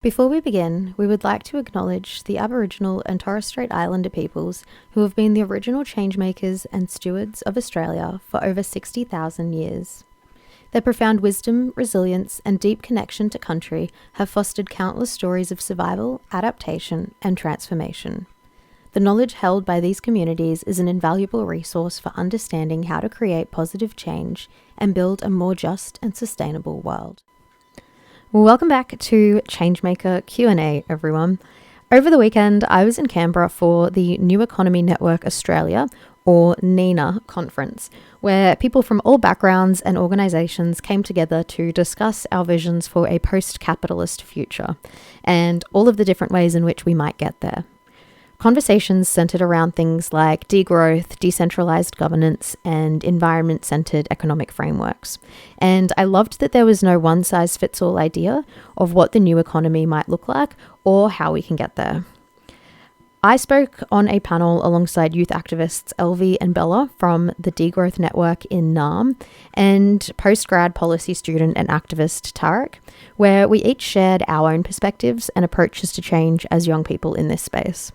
Before we begin, we would like to acknowledge the Aboriginal and Torres Strait Islander peoples who have been the original changemakers and stewards of Australia for over 60,000 years. Their profound wisdom, resilience, and deep connection to country have fostered countless stories of survival, adaptation, and transformation. The knowledge held by these communities is an invaluable resource for understanding how to create positive change and build a more just and sustainable world. Welcome back to Changemaker Q&A, everyone. Over the weekend, I was in Canberra for the New Economy Network Australia, or NENA, conference, where people from all backgrounds and organisations came together to discuss our visions for a post-capitalist future and all of the different ways in which we might get there. Conversations centred around things like degrowth, decentralised governance, and environment-centred economic frameworks. And I loved that there was no one-size-fits-all idea of what the new economy might look like or how we can get there. I spoke on a panel alongside youth activists Elvie and Bella from the Degrowth Network in Naarm and postgrad policy student and activist Tarik, where we each shared our own perspectives and approaches to change as young people in this space.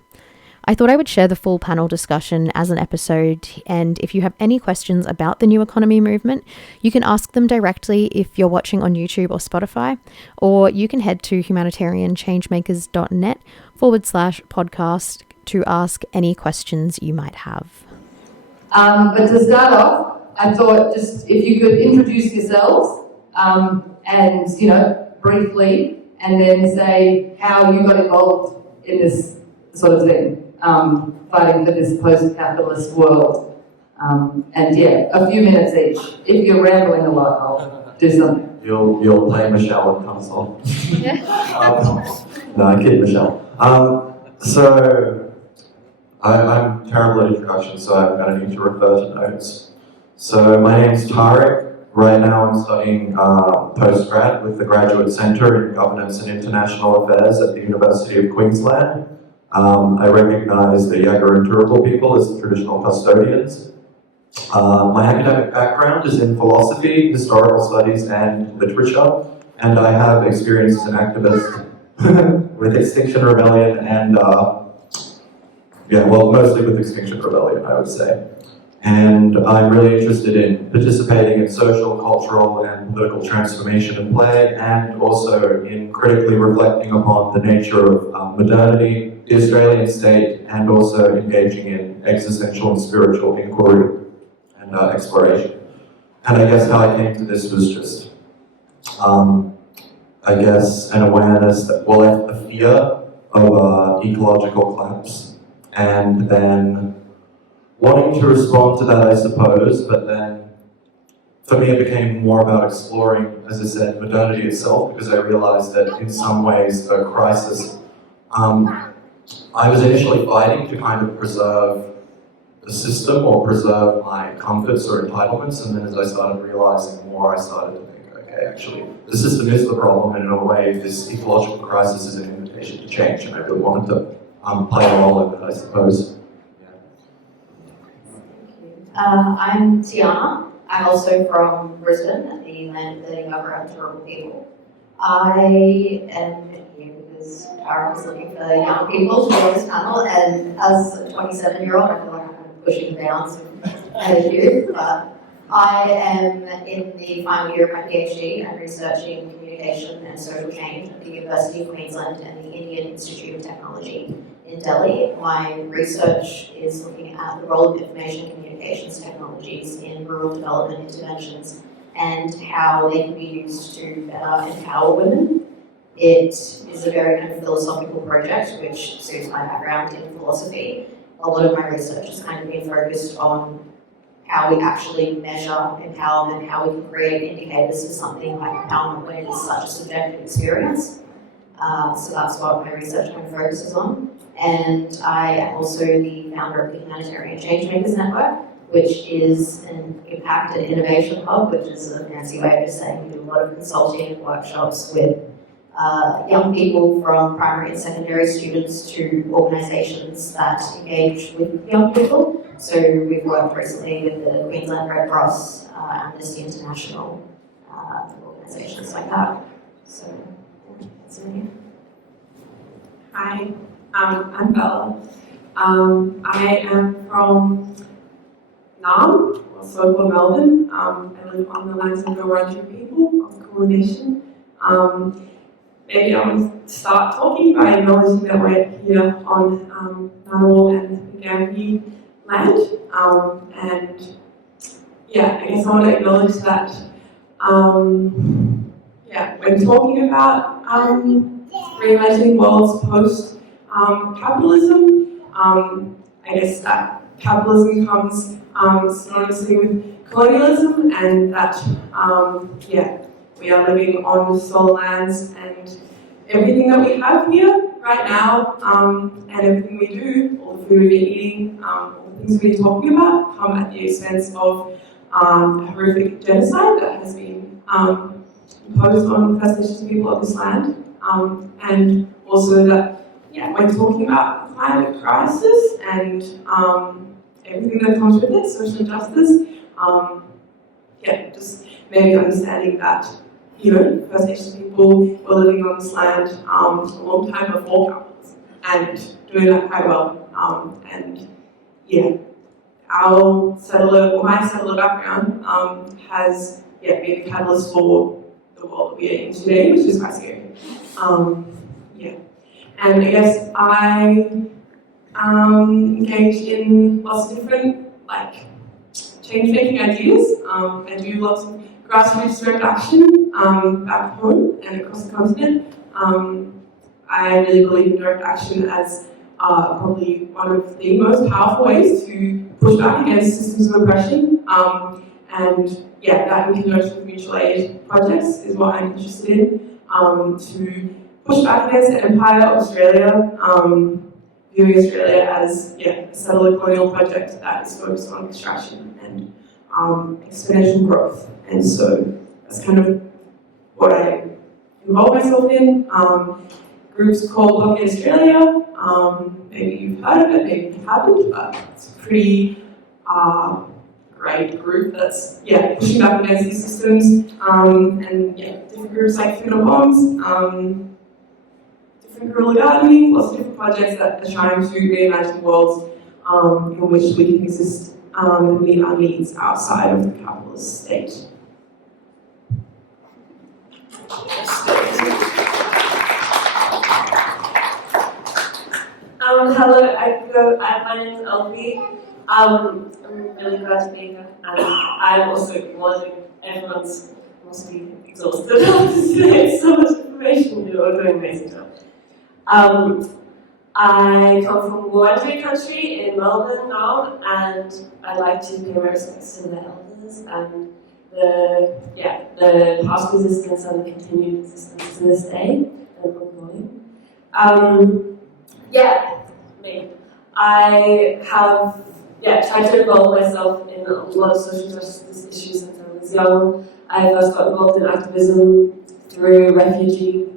I thought I would share the full panel discussion as an episode, and if you have any questions about the new economy movement, you can ask them directly if you're watching on YouTube or Spotify, or you can head to humanitarianchangemakers.net/podcast to ask any questions you might have. But to start off, I thought just if you could introduce yourselves and, briefly, and then say how you got involved in this sort of thing. Fighting for this post-capitalist world. A few minutes each. If you're rambling a lot, I'll do something. You'll play Michelle and console. No, I kid Michelle. So I'm terrible at introductions, so I'm going to need to refer to notes. So my name's Tarik. Right now I'm studying postgrad with the Graduate Centre in Governance and International Affairs at the University of Queensland. I recognise the Yagur and Turrbal people as the traditional custodians. My academic background is in philosophy, historical studies, and literature, and I have experience as an activist with Extinction Rebellion and, mostly with Extinction Rebellion, I would say. And I'm really interested in participating in social, cultural, and political transformation and play, and also in critically reflecting upon the nature of modernity, the Australian state, and also engaging in existential and spiritual inquiry and exploration. And I guess how I came to this was just, an awareness that, a fear of ecological collapse, and then wanting to respond to that, I suppose, but then for me it became more about exploring, as I said, modernity itself, because I realized that in some ways a crisis, I was initially fighting to kind of preserve the system or preserve my comforts or entitlements, and then as I started realizing more, I started to think, okay, actually, the system is the problem, and in a way, this ecological crisis is an invitation to change, and I really wanted to play a role in that, I suppose. I'm Tiyana. I'm also from Brisbane, the land of the Yagur and Turrbal people. I am here because Tarik was looking for young people to join this panel, and as a 27-year-old, I feel like I'm kind of pushing the bounds of youth, but I am in the final year of my PhD and researching communication and social change at the University of Queensland and the Indian Institute of Technology in Delhi. My research is looking at the role of information communications technologies in rural development interventions and how they can be used to better empower women. It is a very kind of philosophical project which suits my background in philosophy. A lot of my research has kind of been focused on how we actually measure empowerment, how we can create indicators for something like empowerment when it is such a subjective experience. So that's what my research kind of focuses on. And I am also the founder of the Humanitarian Changemakers Network, which is an impact and innovation hub, which is a fancy way of just saying we do a lot of consulting and workshops with young people from primary and secondary students to organisations that engage with young people. So we've worked recently with the Queensland Red Cross, Amnesty International, organisations like that. So that's me. Hi, I'm Bella. I am from Nam, also called Melbourne. I live on the lands of the Wiradjuri people of the Kulin Nation. Maybe I will start talking by acknowledging that we're here on Ngunnawal and the Gambia land. And yeah, I guess I want to acknowledge that when talking about reimagining worlds post capitalism, I guess that capitalism comes synonymously with colonialism, and that we are living on stolen lands, and everything that we have here right now, and everything we do, all the food we've been eating, all the things we've been talking about, come at the expense of horrific genocide that has been imposed on First Nations people of this land, and also that, when talking about the climate crisis and everything that comes with it, social justice, just maybe understanding that, First Nations people were living on this land a long time before capitalism, and doing that quite well, my settler background has been a catalyst for the world that we are in today, which is quite scary. And I guess I engaged in lots of different change-making ideas. I do lots of grassroots direct action back home and across the continent. I really believe in direct action as probably one of the most powerful ways to push back against systems of oppression. That in conjunction with mutual aid projects is what I'm interested in, to push back against the empire of Australia, viewing Australia as a settler colonial project that is focused on extraction and exponential growth. And so that's kind of what I involve myself in. Groups called Blockade Australia, maybe you've heard of it, maybe you haven't, but it's a pretty great group that's pushing back against these systems, and different groups like Food on Bombs, different guerrilla gardening, lots of different projects that are trying to reimagine worlds in which we can exist and meet our needs outside of the capitalist state. Hello, my name is Elvie. I'm really glad to be here, and I'm also acknowledging everyone's must be exhausted after today. So much information, you're doing an amazing job. I come from Wiradjuri country in Melbourne now, and I like to pay my respects to the elders and the past existence and the continued existence to this day and ongoing. Me. I have tried to involve myself in a lot of social justice issues since I was young. I first got involved in activism through refugee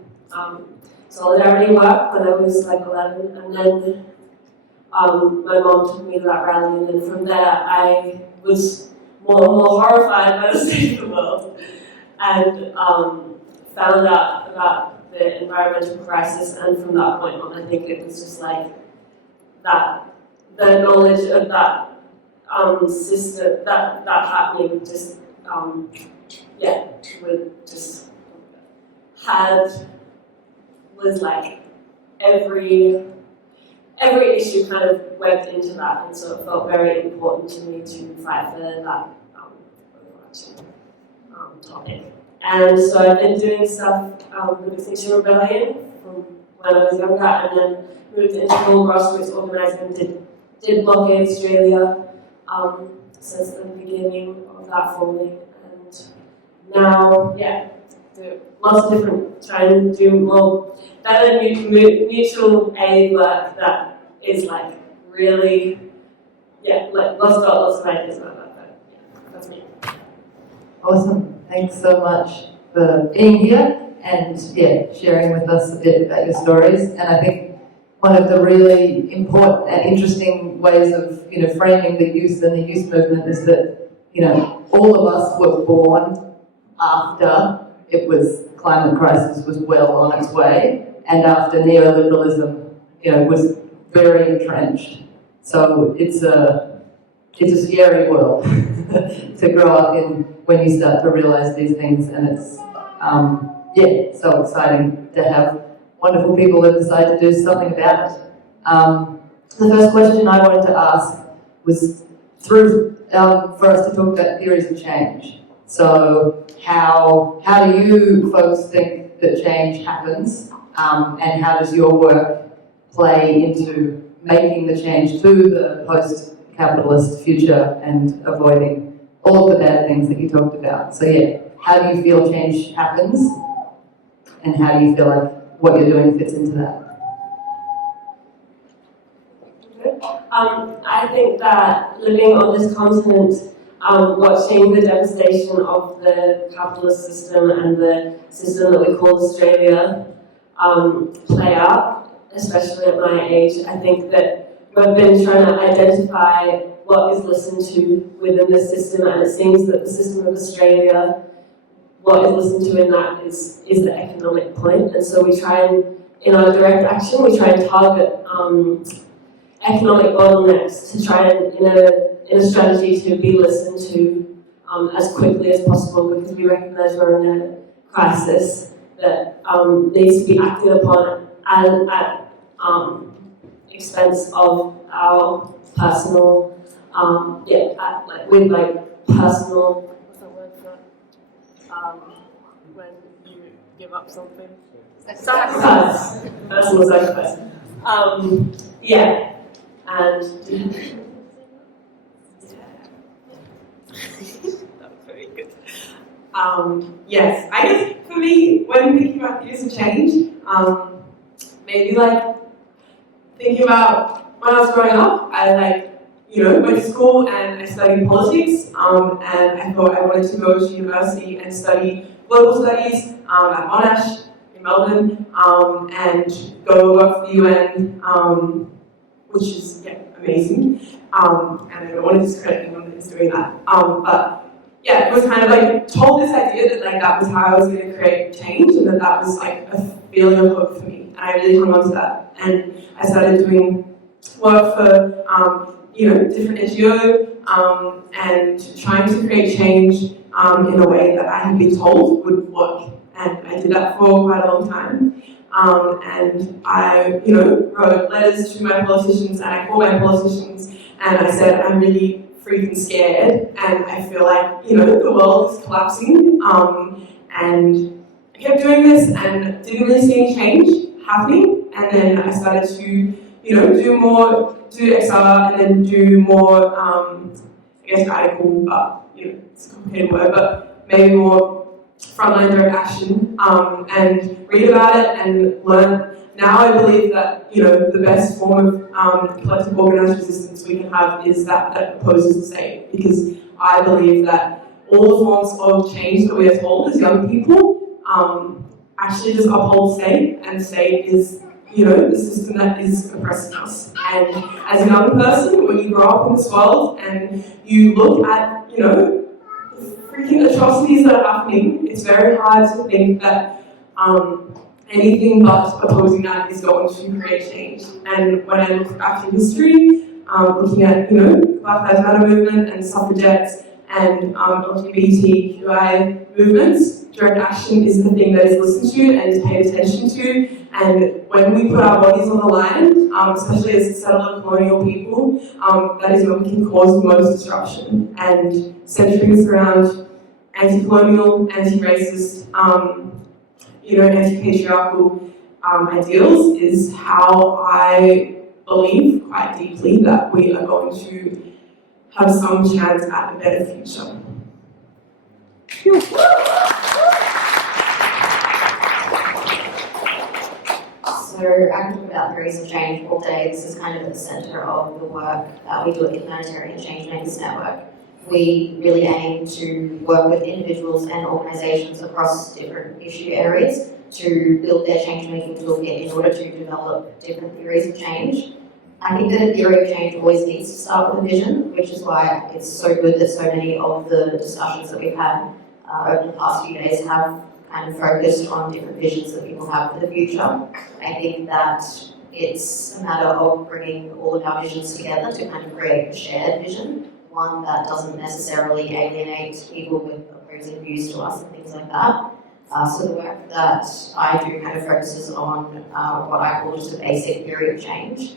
solidarity work when I was 11, and then my mom took me to that rally, and then from there I was more and more horrified by the state of the world, and found out about the environmental crisis, and from that point on I think it was just that the knowledge of that system, that happening just was every issue kind of webbed into that, and so it felt very important to me to fight for that topic. And so I've been doing stuff with Extinction Rebellion from when I was younger, and then moved into full grassroots organising, did Blockade Australia since the beginning of that forming, and now, lots of different, trying to do more better mutual aid work that is really, lots of ideas about that, but that's me. Awesome. Thanks so much for being here and sharing with us a bit about your stories. And I think one of the really important and interesting ways of framing the youth and the youth movement is that all of us were born after climate crisis was well on its way, and after neoliberalism was very entrenched. So it's a scary world to grow up in when you start to realize these things, and it's so exciting to have wonderful people that decide to do something about it. The first question I wanted to ask was for us to talk about theories of change. So how do you folks think that change happens, and how does your work play into making the change to the post-capitalist future and avoiding all of the bad things that you talked about? So how do you feel change happens, and how do you feel like what you're doing fits into that? I think that living on this continent, watching the devastation of the capitalist system and the system that we call Australia play out, especially at my age, I think that we've been trying to identify what is listened to within the system, and it seems that the system of Australia, what is listened to in that is the economic point. And so we try and, in our direct action, we try and target economic bottlenecks to try and, in a strategy to be listened to as quickly as possible, because we recognise we're in a crisis that needs to be acted upon at expense of our personal, personal. What's the word for when you give up something? Sacrifice. Personal sacrifice. And that was very good. Yes, I guess for me, when thinking about theories of change, maybe thinking about when I was growing up, I went to school and I studied politics, and I thought I wanted to go to university and study global studies at Monash in Melbourne, and go work for the UN, which is amazing. And I don't want to discredit anyone that is doing that. But it was kind of told this idea that that was how I was going to create change, and that was a feeling of hope for me. And I really hung on to that. And I started doing work for different NGO, and trying to create change in a way that I had been told would work. And I did that for quite a long time. And I, wrote letters to my politicians, and I called my politicians, and I said, I'm really freaking scared, and I feel like, the world is collapsing. And I kept doing this and didn't really see any change happening. And then I started to, do XR, and then do more, radical, but, it's a complicated word, but maybe more frontline direct action, and read about it and learn. Now I believe that, the best form of collective organised resistance we can have is that opposes the state, because I believe that all the forms of change that we are told as young people actually just uphold the state, and the state is, the system that is oppressing us. And as a young person, when you grow up in this world and you look at, the freaking atrocities that are happening, it's very hard to think that anything but opposing that is going to create change. And when I look back in history, looking at, Black Lives Matter movement and suffragettes and LGBTQI movements, direct action is the thing that is listened to and is paid attention to. And when we put our bodies on the line, especially as settler colonial people, that is when we can cause the most disruption. And centering us around anti-colonial, anti-racist, anti-patriarchal ideals is how I believe quite deeply that we are going to have some chance at a better future. So I can talk about theories of change all day. This is kind of at the centre of the work that we do at the Humanitarian Changemakers Network. We really aim to work with individuals and organisations across different issue areas to build their change-making toolkit in order to develop different theories of change. I think that a theory of change always needs to start with a vision, which is why it's so good that so many of the discussions that we've had over the past few days have kind of focused on different visions that people have for the future. I think that It's a matter of bringing all of our visions together to kind of create a shared vision, one that doesn't necessarily alienate people with opposing views to us and things like that. So the work that I do kind of focuses on what I call just a basic theory of change.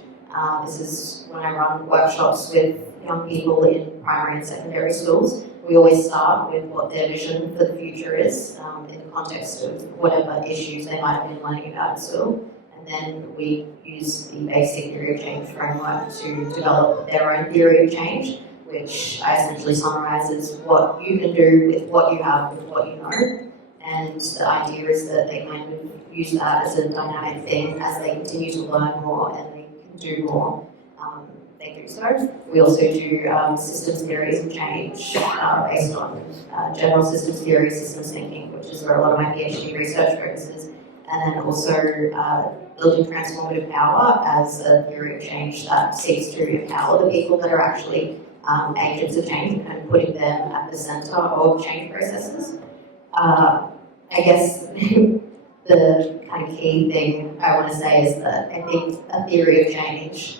This is when I run workshops with young people in primary and secondary schools. We always start with what their vision for the future is in the context of whatever issues they might have been learning about in school. And then we use the basic theory of change framework to develop their own theory of change, which I essentially summarizes what you can do with what you have, with what you know. And the idea is that they kind of use that as a dynamic thing as they continue to learn more and they can do more. They do so. We also do systems theories of change based on general systems theory, systems thinking, which is where a lot of my PhD research focuses. And then also building transformative power as a theory of change that seeks to empower the people that are actually agents of change and putting them at the center of change processes. I guess the kind of key thing I want to say is that I think a theory of change,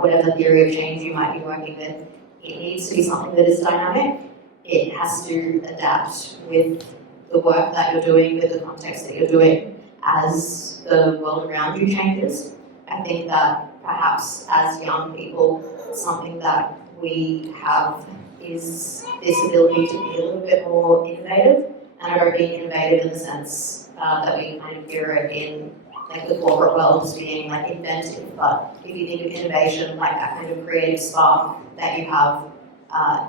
whatever theory of change you might be working with, it needs to be something that is dynamic. It has to adapt with the work that you're doing, with the context that you're doing, as the world around you changes. I think that perhaps as young people, something that we have is this ability to be a little bit more innovative. And I don't mean innovative in the sense that we kind of hear it in like the corporate world as being like inventive, but if you think of innovation, like that kind of creative spark that you have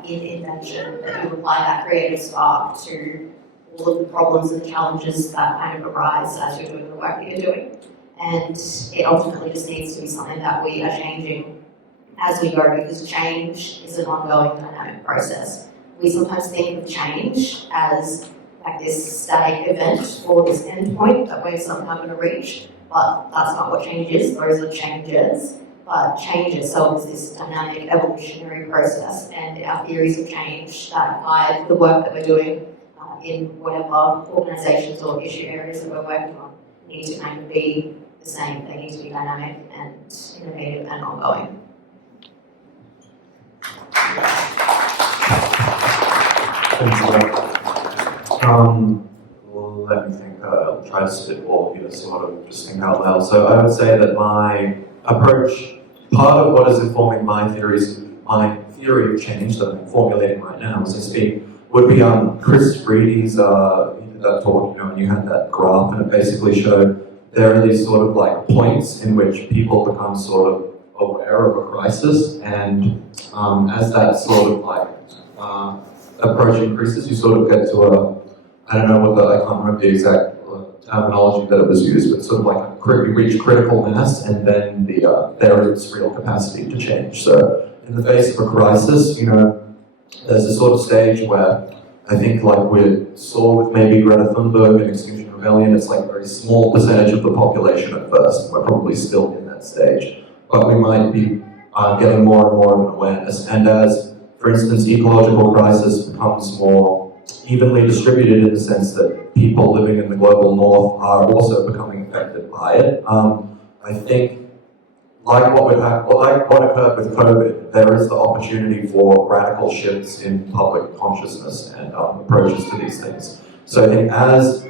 in invention, that you apply that creative spark to all of the problems and challenges that kind of arise as you're doing the work that you're doing. And it ultimately just needs to be something that we are changing as we go, because change is an ongoing dynamic process. We sometimes think of change as like this static event or this endpoint that we're somehow going to reach, but that's not what change is. Those are changes. But change itself is this dynamic evolutionary process, and our theories of change that guide the work that we're doing in whatever organisations or issue areas that we're working on need to kind of be the same. They need to be dynamic and innovative and ongoing. Let me think, I'll try to spitball here, sort of just think out loud. So I would say that my approach, part of what is informing my theory of change that I'm formulating right now as I speak, would be Chris Reedy's, he did that talk, and you had that graph, and it basically showed there are these sort of like points in which people become sort of aware of a crisis, and as that sort of like approach increases, you sort of get to I can't remember the exact terminology that it was used, but sort of like you reach critical mass, and then there is real capacity to change. So in the face of a crisis, there's a sort of stage where I think like we saw with maybe Greta Thunberg and Extinction Rebellion, it's like a very small percentage of the population at first. We're probably still in that stage, but we might be getting more and more of an awareness. And as, for instance, ecological crisis becomes more evenly distributed in the sense that people living in the global north are also becoming affected by it. I think, like what occurred with COVID, there is the opportunity for radical shifts in public consciousness and approaches to these things. So I think as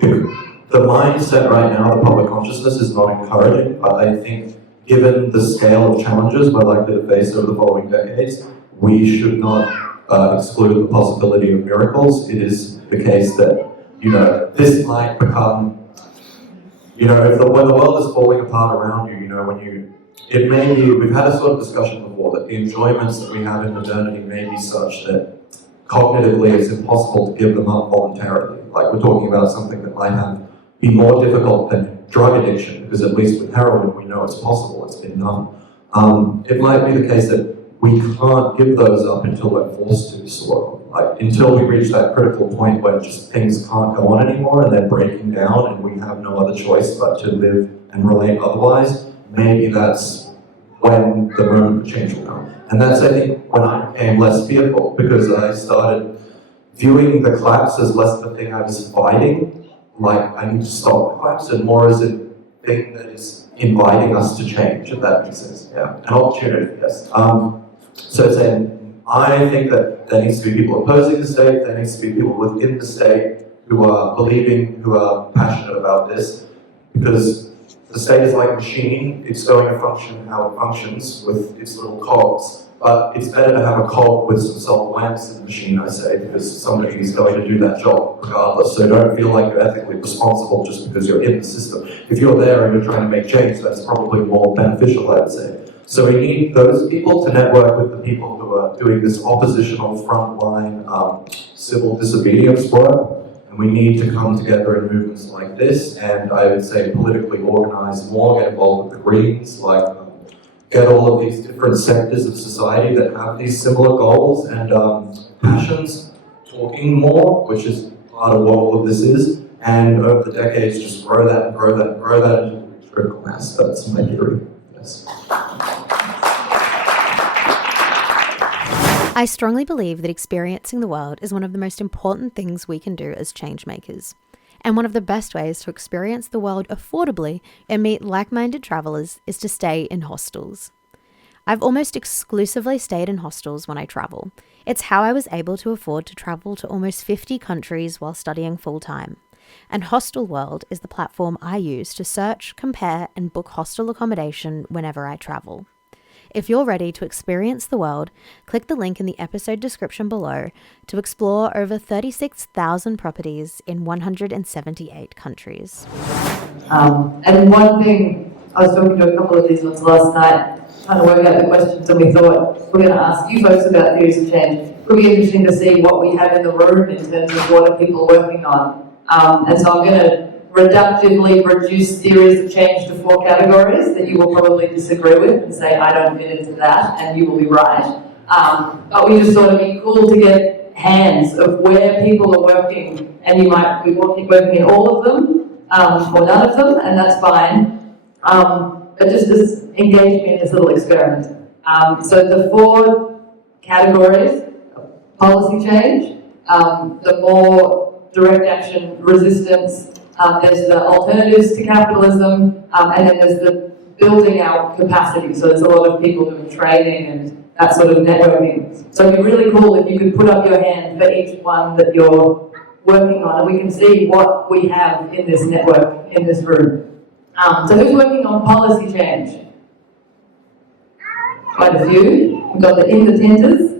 the mindset right now, the public consciousness is not encouraging, but I think given the scale of challenges we're likely to face over the following decades, we should not exclude the possibility of miracles. It is the case that, this might become, when the world is falling apart around you, it may be, we've had a sort of discussion before that the enjoyments that we have in modernity may be such that cognitively it's impossible to give them up voluntarily. Like we're talking about something that might be more difficult than drug addiction, because at least with heroin we know it's possible, it's been done. It might be the case that we can't give those up until we're forced to, sort of. Like, until we reach that critical point where just things can't go on anymore and they're breaking down and we have no other choice but to live and relate otherwise, maybe that's when the moment for change will come. And that's, I think, when I became less fearful, because I started viewing the collapse as less the thing I was fighting, like I need to stop the collapse, and more as thing that is inviting us to change, if that makes sense. Yeah, an opportunity, yes. So saying, I think that there needs to be people opposing the state, there needs to be people within the state who are believing, who are passionate about this, because the state is like a machine, it's going to function how it functions with its little cogs, but it's better to have a cog with some self-awareness in the machine, I say, because somebody is going to do that job regardless, so don't feel like you're ethically responsible just because you're in the system. If you're there and you're trying to make change, that's probably more beneficial, I would say. So we need those people to network with the people who are doing this oppositional frontline civil disobedience work. And we need to come together in movements like this, and I would say politically organize more, get involved with the Greens, like get all of these different sectors of society that have these similar goals and passions talking more, which is part of what all of this is, and over the decades just grow that and grow that and grow that into the critical mass. That's my theory. Yes. I strongly believe that experiencing the world is one of the most important things we can do as changemakers. And one of the best ways to experience the world affordably and meet like-minded travellers is to stay in hostels. I've almost exclusively stayed in hostels when I travel. It's how I was able to afford to travel to almost 50 countries while studying full-time. And Hostel World is the platform I use to search, compare, and book hostel accommodation whenever I travel. If you're ready to experience the world, click the link in the episode description below to explore over 36,000 properties in 178 countries. And one thing, I was talking to a couple of these ones last night, trying to work out the questions, and we thought we're going to ask you folks about theories of change. It would be interesting to see what we have in the room in terms of what are people working on. And so I'm going to reductively reduce theories of change to 4 categories that you will probably disagree with and say, I don't fit into that, and you will be right. But we just thought it'd be cool to get hands of where people are working, and you might be working in all of them, or none of them, and that's fine. But just engage me in this little experiment. So the 4 categories: policy change, the more direct action resistance, there's the alternatives to capitalism, and then there's the building out capacity. So there's a lot of people doing training and that sort of networking. So it'd be really cool if you could put up your hand for each one that you're working on, and we can see what we have in this network, in this room. So who's working on policy change? Quite a few. We've got the in-the-tenters.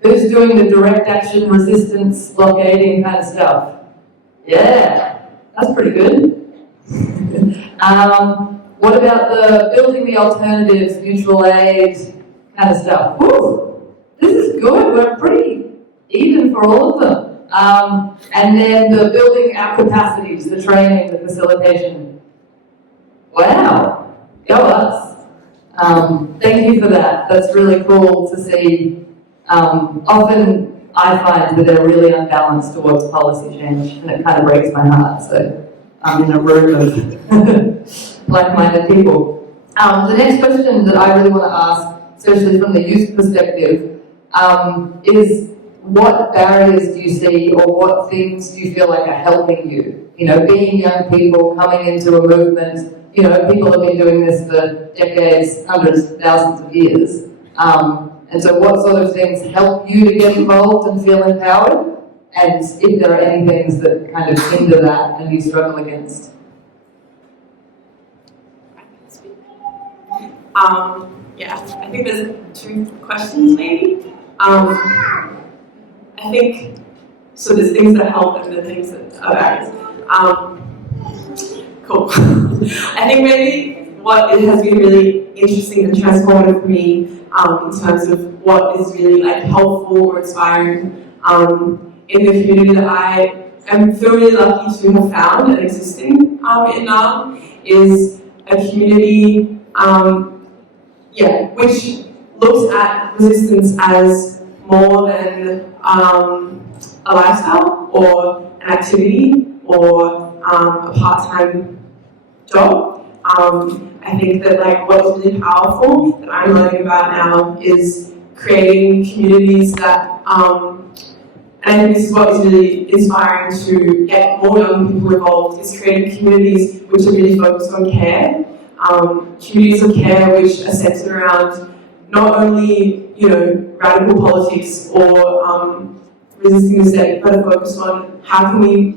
Who's doing the direct action resistance, blockading kind of stuff? Yeah, that's pretty good. What about the building the alternatives, mutual aid kind of stuff? Woo, this is good. We're pretty even for all of them. And then the building our capacities, the training, the facilitation. Wow, go us. Thank you for that. That's really cool to see. Often I find that they're really unbalanced towards policy change, and it kind of breaks my heart. So I'm in a room of like-minded people. The next question that I really want to ask, especially from the youth perspective, is what barriers do you see, or what things do you feel like are helping you? You know, being young people, coming into a movement, you know, people have been doing this for decades, hundreds, thousands of years. And so what sort of things help you to get involved and feel empowered? And if there are any things that kind of hinder that and you struggle against? Yeah, I think there's 2 questions maybe. I think, so there's things that help and the things that are barriers. Cool. I think maybe what it has been really interesting and transformative for me in terms of what is really like helpful or inspiring in the community that I feel really lucky to have found and existing in now is a community which looks at resistance as more than a lifestyle or an activity or a part-time job. I think that like what's really powerful that I'm learning about now is creating communities that, and And I think this is what is really inspiring to get more young people involved, is creating communities which are really focused on care. Communities of care which are centered around not only, radical politics or resisting the state, but are focused on how can we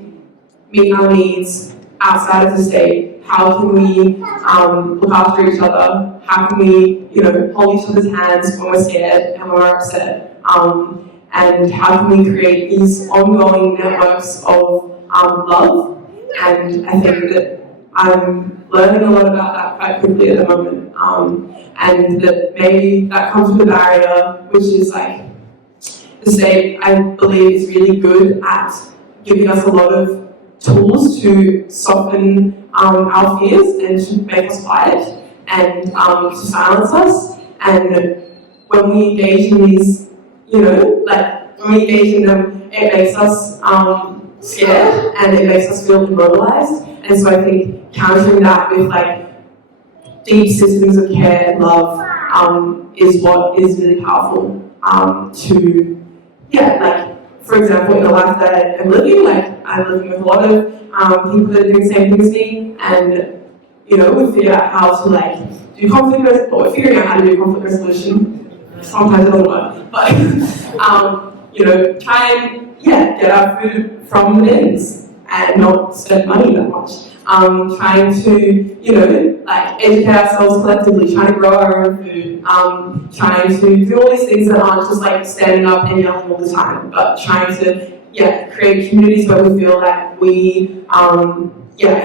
meet our needs outside of the state, how can we look after each other, how can we, hold each other's hands when we're scared and when we're upset, and how can we create these ongoing networks of love. And I think that I'm learning a lot about that quite quickly at the moment, and that maybe that comes with a barrier, which is like, the state, I believe, is really good at giving us a lot of tools to soften our fears and to make us quiet and to silence us. And when we engage in these, when we engage in them, it makes us scared and it makes us feel immobilized. And so I think countering that with deep systems of care and love is what is really powerful for example, in the life that I'm living, I'm living with a lot of people that are doing the same thing as me, and we figure out how to do conflict resolution, or we're figuring out how to do conflict resolution. Sometimes it doesn't work, but try and get our food from the bins and not spend money that much. Trying to educate ourselves collectively, trying to grow our own food, trying to do all these things that aren't just standing up and yelling all the time, but trying to create communities where we feel like we I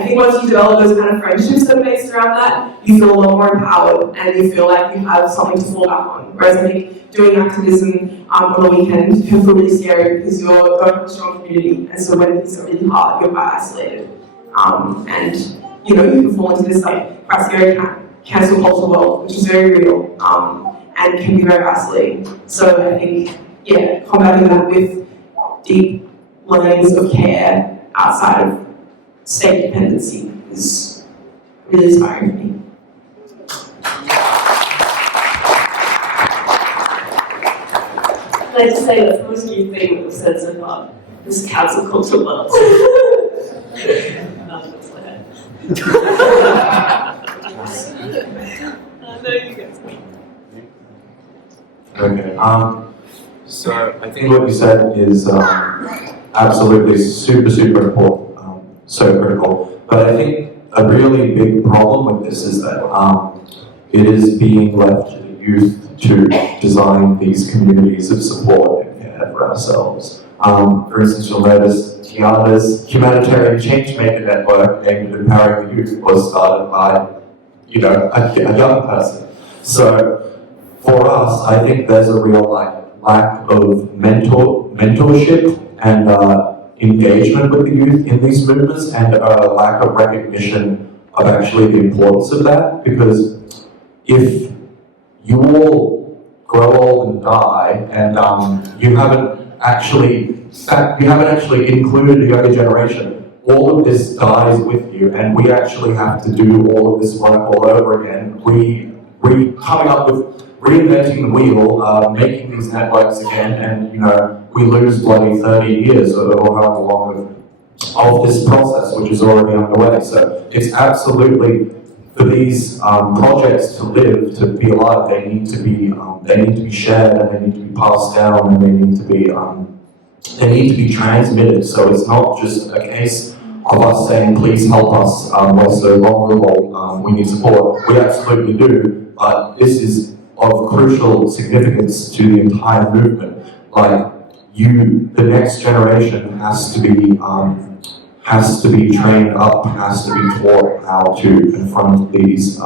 think once you develop those kind of friendships that are based around that, you feel a lot more empowered and you feel like you have something to fall back on. Whereas I think doing activism on the weekend can feel really scary because you're going to a strong community, and so when things are really hard, you're quite isolated. And you can fall into this quite scary cancel culture world, which is very real and can be very isolating. So I think combating that with deep learnings of care outside of state dependency is really inspiring for me. Can I just say that's the most new thing that was said so far, this cancel culture world. That's my head. No, you guys. Okay. So I think what you said is absolutely super important, so critical. But I think a really big problem with this is that it is being left to the youth to design these communities of support and care for ourselves. For instance, you'll notice Tiyana's Humanitarian Changemakers Network aimed at empowering the youth was started by, a young person. So for us, I think there's a real lack of mentorship and engagement with the youth in these movements, and a lack of recognition of actually the importance of that. Because if you all grow old and die, and you haven't actually included the younger generation, all of this dies with you, and we actually have to do all of this work all over again. Coming up with reinventing the wheel, making these networks again, and we lose bloody 30 years or however long of this process, which is already underway. So it's absolutely, for these projects to live, to be alive, they need to be shared, and they need to be passed down, and they need to be transmitted. So it's not just a case of us saying, please help us, we're so vulnerable, we need support. We absolutely do, but this is of crucial significance to the entire movement. The next generation has to be trained up, has to be taught how to confront these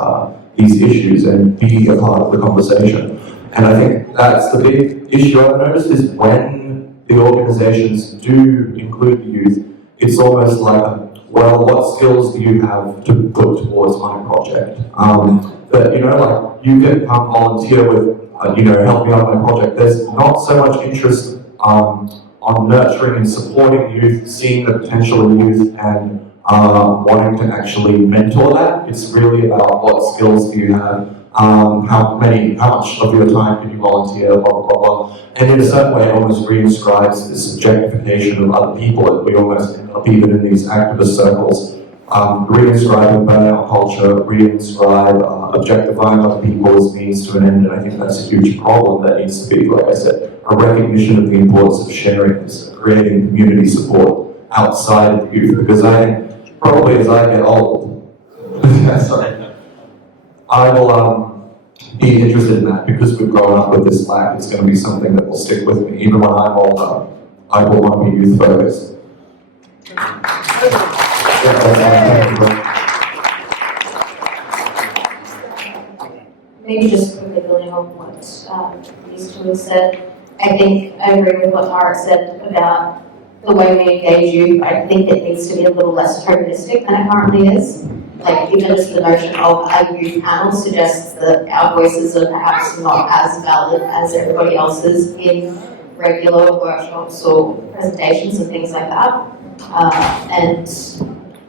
issues and be a part of the conversation. And I think that's the big issue I've noticed, is when the organizations do include the youth, it's almost what skills do you have to put towards my project? But you can come volunteer with, help me out my project. There's not so much interest on nurturing and supporting youth, seeing the potential in youth, and wanting to actually mentor that. It's really about what skills do you have, how much of your time can you volunteer, blah, blah, blah, blah. And in a certain way, it almost reinscribes this objectification of other people, and we almost end up even in these activist circles, reinscribing burnout culture, reinscribe objectifying other people as means to an end, and I think that's a huge problem that needs to be, like I said, a recognition of the importance of sharing this, creating community support outside of the youth, because probably as I get old, sorry, I will be interested in that, because we've grown up with this lack. It's going to be something that will stick with me. Even when I'm older, I will want to be youth focused. Maybe just quickly building on what these two have said, I think I agree with what Tarik said about the way we engage youth. I think it needs to be a little less tokenistic than it currently is. Like, even just the notion of a youth panel suggests that our voices are perhaps not as valid as everybody else's in regular workshops or presentations and things like that. And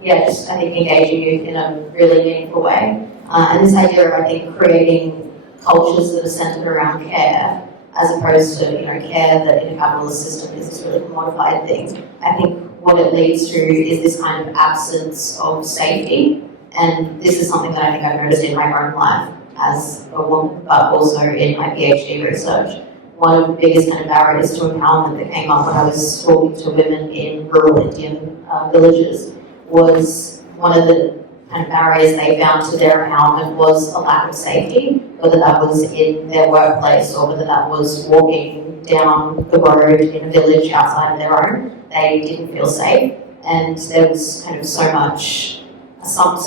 yeah, just I think engaging youth in a really meaningful way. And this idea of, I think, creating cultures that are centered around care, as opposed to, care that in a capitalist system is this really commodified thing. I think what it leads to is this kind of absence of safety. And this is something that I think I've noticed in my own life as a woman, but also in my PhD research. One of the biggest kind of barriers to empowerment that came up when I was talking to women in rural Indian villages was one of the kind of barriers they found to their empowerment was a lack of safety, whether that was in their workplace or whether that was walking down the road in a village outside of their own. They didn't feel safe, and there was kind of so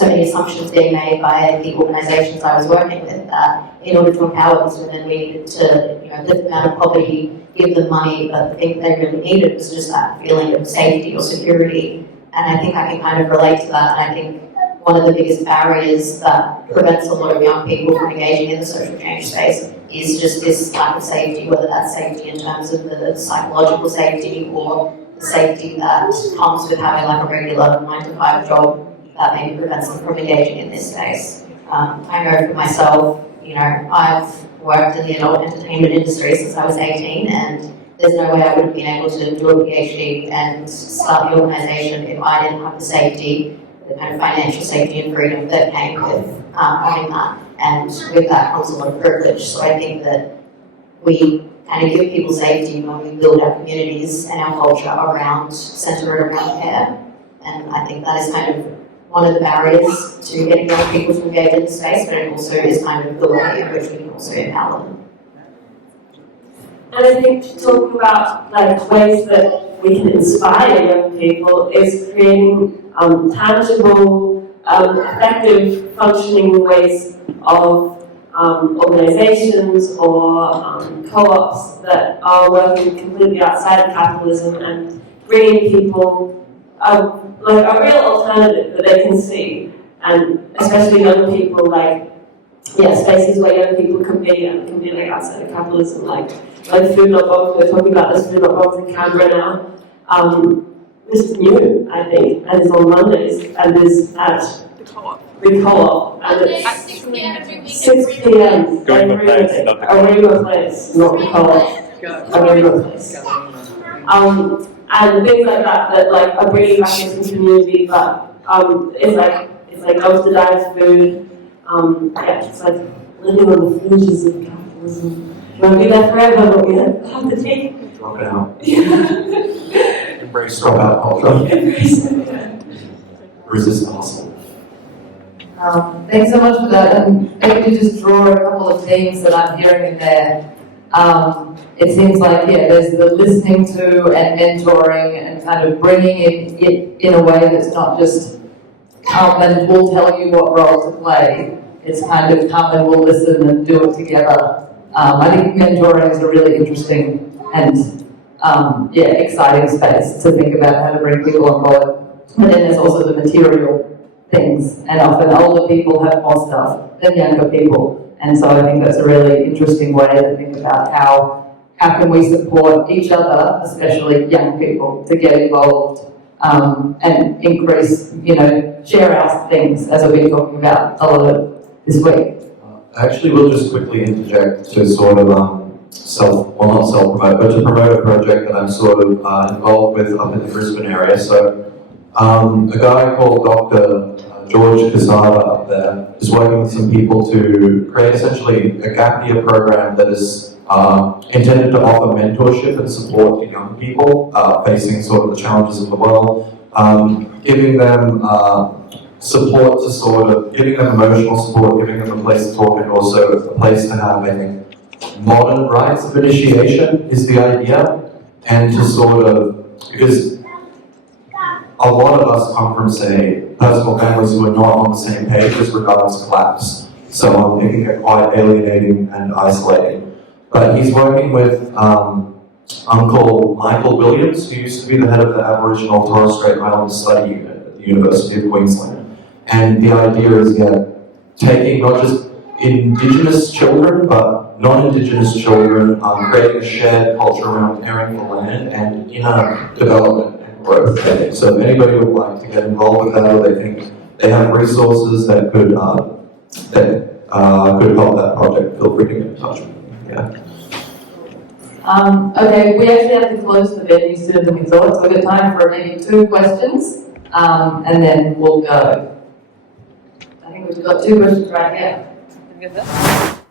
many assumptions being made by the organisations I was working with that in order to empower these women, we needed to, lift them out of poverty, give them money, but the thing they really needed was just that feeling of safety or security. And I think I can kind of relate to that, and I think one of the biggest barriers that prevents a lot of young people from engaging in the social change space is just this lack of safety, whether that's safety in terms of the psychological safety or the safety that comes with having like a regular 9-to-5 job that maybe prevents them from engaging in this space. I know for myself, I've worked in the adult entertainment industry since I was 18, and there's no way I would have been able to do a PhD and start the organisation if I didn't have the safety, the kind of financial safety and freedom that came with owning that. And with that comes a lot of privilege. So I think that we kind of give people safety when we build our communities and our culture centered around care. And I think that is kind of one of the barriers to getting young people to engage in the space, but it also is kind of the way in which we can also empower them. And I think talking about ways that we can inspire young people is creating tangible, effective, functioning ways of organizations or co-ops that are working completely outside of capitalism and bringing people a real alternative that they can see, and especially young people, spaces where young people can be and can be outside of capitalism, like Food Not Bombs. We're talking about this Food Not Bombs in Canberra now. This is new, I think, and it's on Mondays, and is at the co-op, and it's 6 p.m. Arima Place, not the co-op, Arima Place. And things like that are bringing back into the community, but it's like subsidized food. It's like living on the fringes of capitalism. You want to be there forever, but we have to take it. Drop it out. Embrace dropout culture. Embrace it. Resist the hustle. Thanks so much for that. And maybe to just draw a couple of themes that I'm hearing in there. It seems like, there's the listening to and mentoring and kind of bringing it in a way that's not just come and we'll tell you what role to play. It's kind of come and we'll listen and do it together. I think mentoring is a really interesting and exciting space to think about how to bring people on board. But then there's also the material things, and often older people have more stuff than younger people. And so I think that's a really interesting way to think about how can we support each other, especially young people, to get involved and increase, share our things, as we've been talking about a lot of this week. I actually will just quickly interject to sort of not self-promote, but to promote a project that I'm sort of involved with up in the Brisbane area. So a guy called Dr. George Casada up there is working with some people to create essentially a gap year program that is intended to offer mentorship and support to young people facing sort of the challenges of the world, giving them support to sort of, giving them emotional support, giving them a place to talk, and also a place to have, I think, modern rites of initiation is the idea, and to sort of, because a lot of us come from, say, personal families who are not on the same page as regards class, so it can get quite alienating and isolating. But he's working with Uncle Michael Williams, who used to be the head of the Aboriginal Torres Strait Islander Study Unit at the University of Queensland. And the idea is, taking not just Indigenous children, but non-Indigenous children, creating a shared culture around caring for land and inner development and growth. So if anybody would like to get involved with that, or they think they have resources that could help that project, feel free to get in touch with me. Okay, we actually have to close the venue sooner than we thought, so we've got time for maybe 2 questions, and then we'll go. I think we've got 2 questions right here.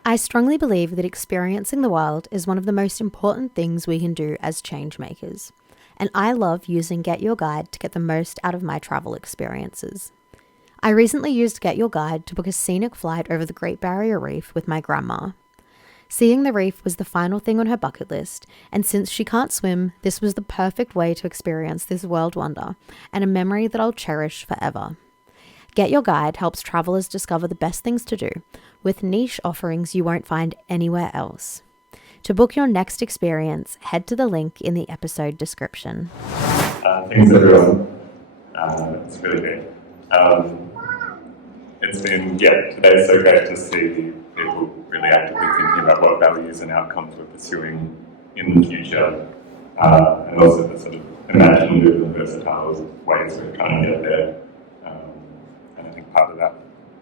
I strongly believe that experiencing the world is one of the most important things we can do as change makers, and I love using Get Your Guide to get the most out of my travel experiences. I recently used Get Your Guide to book a scenic flight over the Great Barrier Reef with my grandma. Seeing the reef was the final thing on her bucket list, and since she can't swim, this was the perfect way to experience this world wonder, and a memory that I'll cherish forever. Get Your Guide helps travelers discover the best things to do, with niche offerings you won't find anywhere else. To book your next experience, head to the link in the episode description. Thanks everyone. It's really good. It's been, today's so great to see people really actively thinking about what values and outcomes we're pursuing in the future, and also the sort of imaginative and versatile ways we're trying to get there. And I think part of that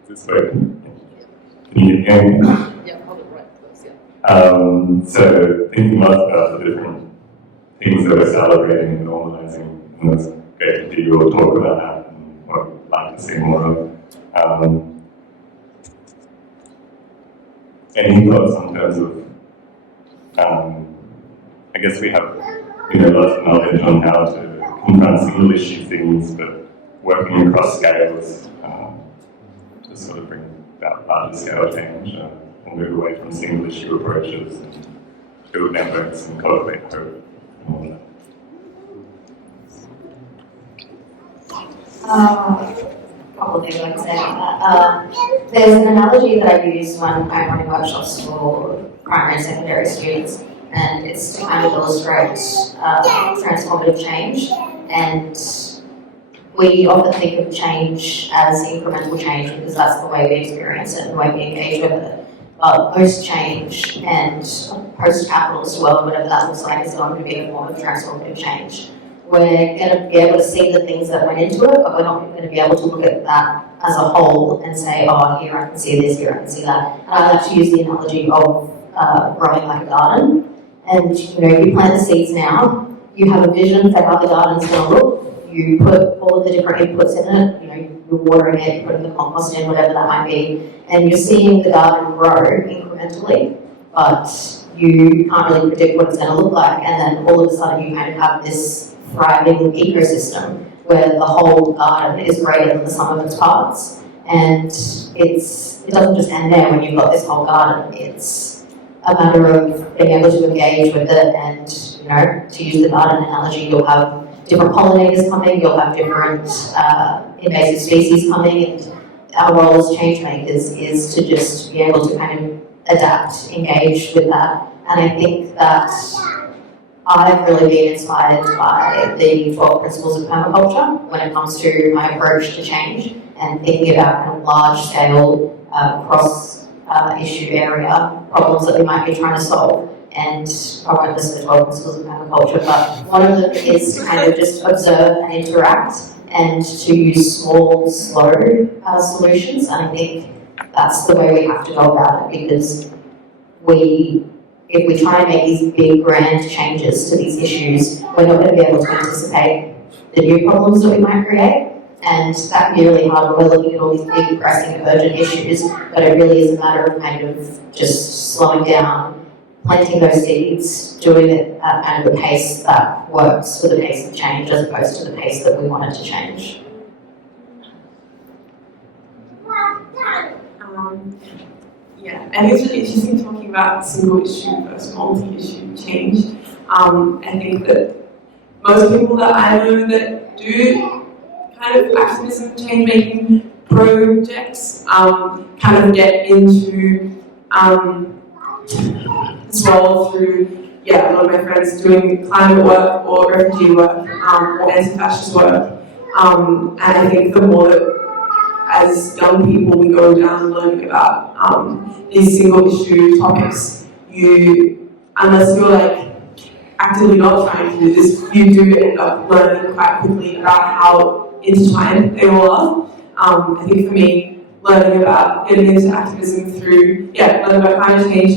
is this way. Can you hear me? Yeah, hold it right close, yeah. So thinking lots about the different things that we're celebrating and normalizing, and it's great to hear you all talk about that and what we'd like to see more of. Any thoughts in terms of, I guess we have lots of knowledge on how to confront single issue things, but working across scales to sort of bring about larger scale change and move away from single issue approaches and build networks and cultivate hope and all that. Couple of things I'd like to say about that. There's an analogy that I use when I'm running workshops for primary and secondary students, and it's to kind of illustrate transformative change. And we often think of change as incremental change because that's the way we experience it and the way we engage with it. But post-change and post-capitalist world, whatever that looks like, is going to be a form of transformative change. We're going to be able to see the things that went into it, but we're not going to be able to look at that as a whole and say, oh, here I can see this, here I can see that. And I like to use the analogy of growing like a garden. And you plant the seeds now, you have a vision for how the garden's going to look, you put all of the different inputs in it, you're watering it, you're putting the compost in, whatever that might be, and you're seeing the garden grow incrementally, but you can't really predict what it's going to look like, and then all of a sudden you kind of have this thriving ecosystem where the whole garden is greater than the sum of its parts. And it doesn't just end there when you've got this whole garden. It's a matter of being able to engage with it and, to use the garden analogy, you'll have different pollinators coming, you'll have different invasive species coming, and our role as change makers is to just be able to kind of adapt, engage with that. And I think that I've really been inspired by the 12 principles of permaculture when it comes to my approach to change and thinking about kind of large-scale, cross-issue area problems that we might be trying to solve. And I won't list the 12 principles of permaculture, but one of them is to kind of just observe and interact and to use small, slow solutions. And I think that's the way we have to go about it, because if we try and make these big grand changes to these issues, we're not going to be able to anticipate the new problems that we might create, and that can be really hard when we're looking at all these big, pressing, urgent issues, but it really is a matter of kind of just slowing down, planting those seeds, doing it at kind of the pace that works for the pace of change as opposed to the pace that we want it to change. Yeah, I think it's really interesting talking about single issue versus multi-issue change. I think that most people that I know that do kind of activism, change-making projects, kind of get into this role through, a lot of my friends doing climate work or refugee work or anti-fascist work. And I think the more that as young people we go down learning about these single issue topics, unless you're like actively not trying to do this, you do end up learning quite quickly about how intertwined they all are. I think for me, learning about getting into activism through, learning about climate change,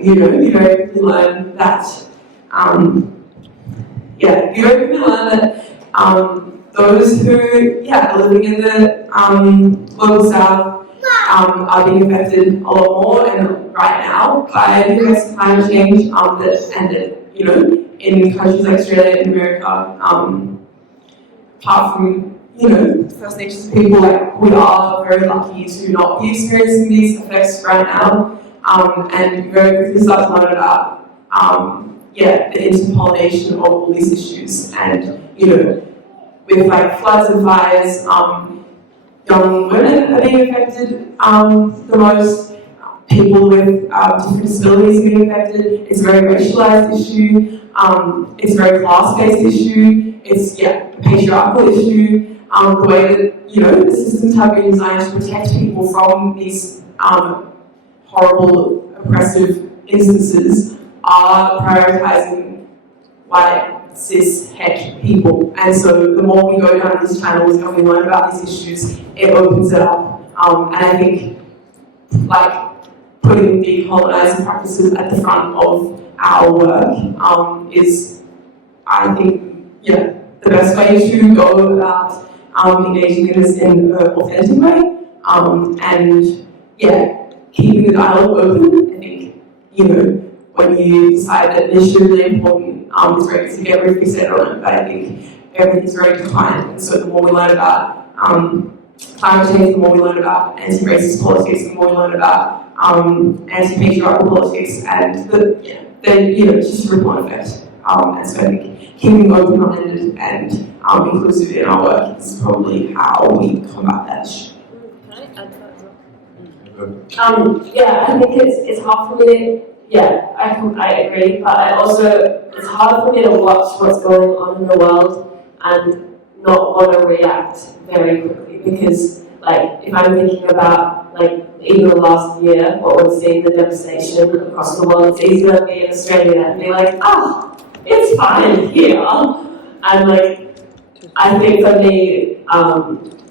you very quickly learn that, those who, are living in the global south are being affected a lot more, and right now, by the effects of climate change, in countries like Australia and America, apart from, First Nations people, we are very lucky to not be experiencing these effects right now, and very quickly start to learn about, the interpollination of all these issues, and, with floods and fires, young women are being affected the most, people with different disabilities are being affected. It's a very racialized issue, it's a very class-based issue, it's a patriarchal issue. The way that the systems have been designed to protect people from these horrible, oppressive instances are prioritizing white, cis, het people. And so the more we go down these channels and we learn about these issues, it opens it up. And I think putting decolonizing practices at the front of our work is, I think, the best way to go about engaging in this in an authentic way, and keeping the dialogue open. I think, when you decide that this is really important, it's very easy to get very fixated on it, but I think everything's very defined, and so the more we learn about climate change, the more we learn about anti-racist politics, the more we learn about anti-patriarchal politics, and it's just a ripple effect. And so I think keeping open-minded and inclusive in our work is probably how we combat that issue. Can I add to that as well? I think it's hard for me to, I agree, but it's hard for me to watch what's going on in the world and not want to react very quickly, because if I'm thinking about even the last year, what we've seen, the devastation across the world, it's easier to be in Australia and be like, it's fine here. And I think for me,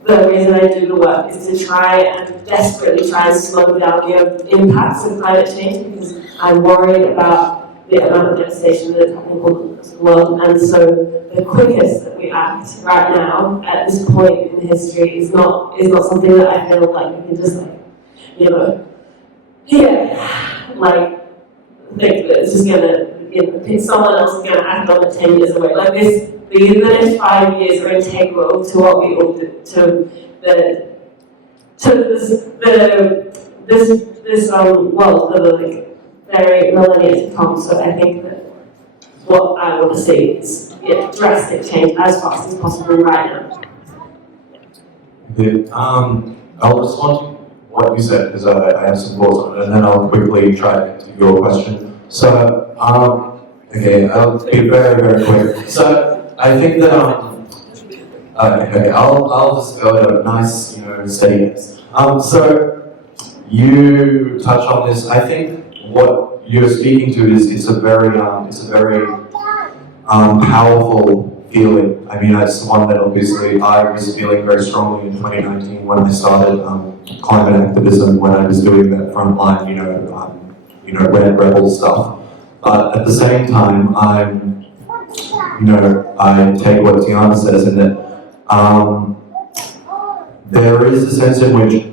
the reason I do the work is to desperately try and slow down the impacts of climate change, because I'm worried about the amount of devastation that's happening all across the world. And so the quickest that we act right now at this point in history is not something that I feel like we can just think that it's just gonna, someone else is gonna act on it 10 years away. The next 5 years are integral to what we all do, to this world for the very millennia to come. So I think that what I want to see is drastic change as fast as possible right now. I'll respond to what you said, because I have some thoughts on it, and then I'll quickly try to get to your question. So, okay, I'll be very, very quick. So, I think that, I'll just go to a nice, steadiness. So, you touch on this. I think what you're speaking to is it's a very powerful feeling. I mean, it's one that obviously I was feeling very strongly in 2019 when I started climate activism, when I was doing that frontline, red rebel stuff. But at the same time, I take what Tiyana says in that there is a sense in which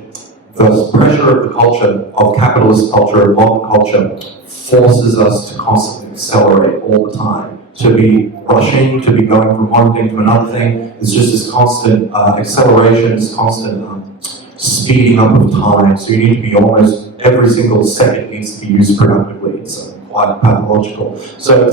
the pressure of the culture, of capitalist culture, of modern culture, forces us to constantly accelerate all the time. To be rushing, to be going from one thing to another thing. It's just this constant acceleration, this constant speeding up of time. So you need to be almost, every single second needs to be used productively. It's quite pathological. So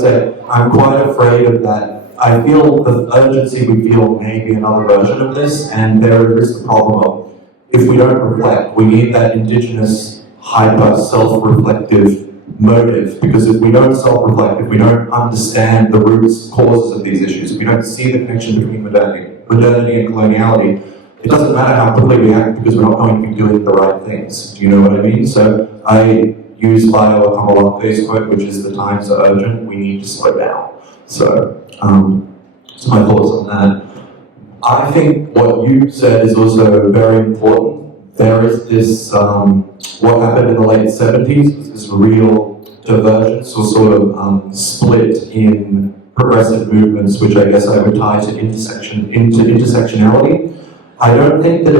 I'm quite afraid of that. I feel the urgency we feel may be another version of this, and there is the problem of, if we don't reflect, we need that indigenous, hyper, self-reflective motive, because if we don't self-reflect, if we don't understand the roots causes of these issues, if we don't see the connection between modernity and coloniality, it doesn't matter how quickly we act because we're not going to be doing the right things. Do you know what I mean? So I use Bayo Akamalake's quote, which is, the times are urgent, we need to slow down. So my thoughts on that. I think what you said is also very important. There is this, what happened in the late 70s was this real divergence or sort of split in progressive movements, which I guess I would tie to intersectionality. I don't think that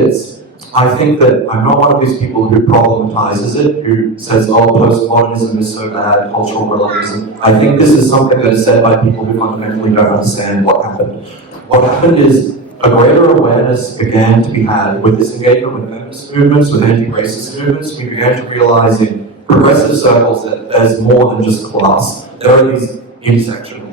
I think that I'm not one of these people who problematizes it, who says, oh, postmodernism is so bad, cultural relativism. I think this is something that is said by people who fundamentally don't understand what happened. What happened is a greater awareness began to be had with this engagement with feminist movements, with anti-racist movements. We began to realize in progressive circles that there's more than just class. There are these intersectional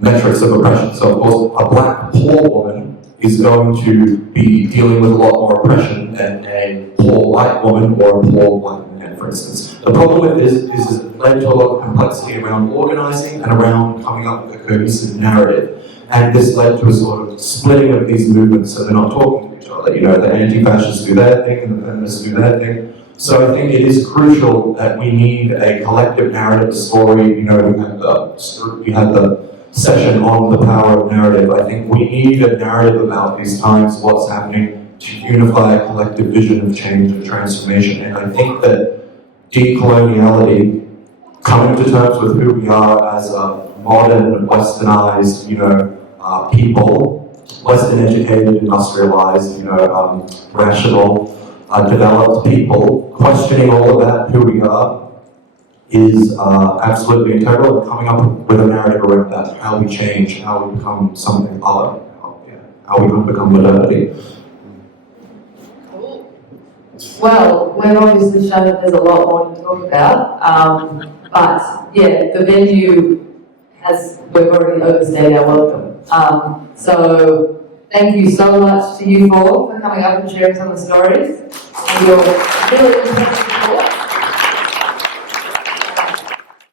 metrics of oppression. So, of course, a black poor woman is going to be dealing with a lot more oppression than a poor white woman or a poor white man, for instance. The problem with this is it led to a lot of complexity around organising and around coming up with a cohesive narrative. And this led to a sort of splitting of these movements, so they're not talking to each other. The anti-fascists do their thing and the feminists do their thing. So I think it is crucial that we need a collective narrative, a story. We had the session on the power of narrative. I think we need a narrative about these times, what's happening, to unify a collective vision of change and transformation. And I think that decoloniality, coming to terms with who we are as a modern, westernized, people, Western educated, industrialized, rational, developed people, questioning all of that, who we are, is absolutely integral, and coming up with a narrative around that, how we change, how we become something other, how we become modernity. Cool. Well, we've obviously shown that there's a lot more to talk about, but yeah, the venue we've already overstayed our welcome. So thank you so much to you four for coming up and sharing some of the stories. And you're really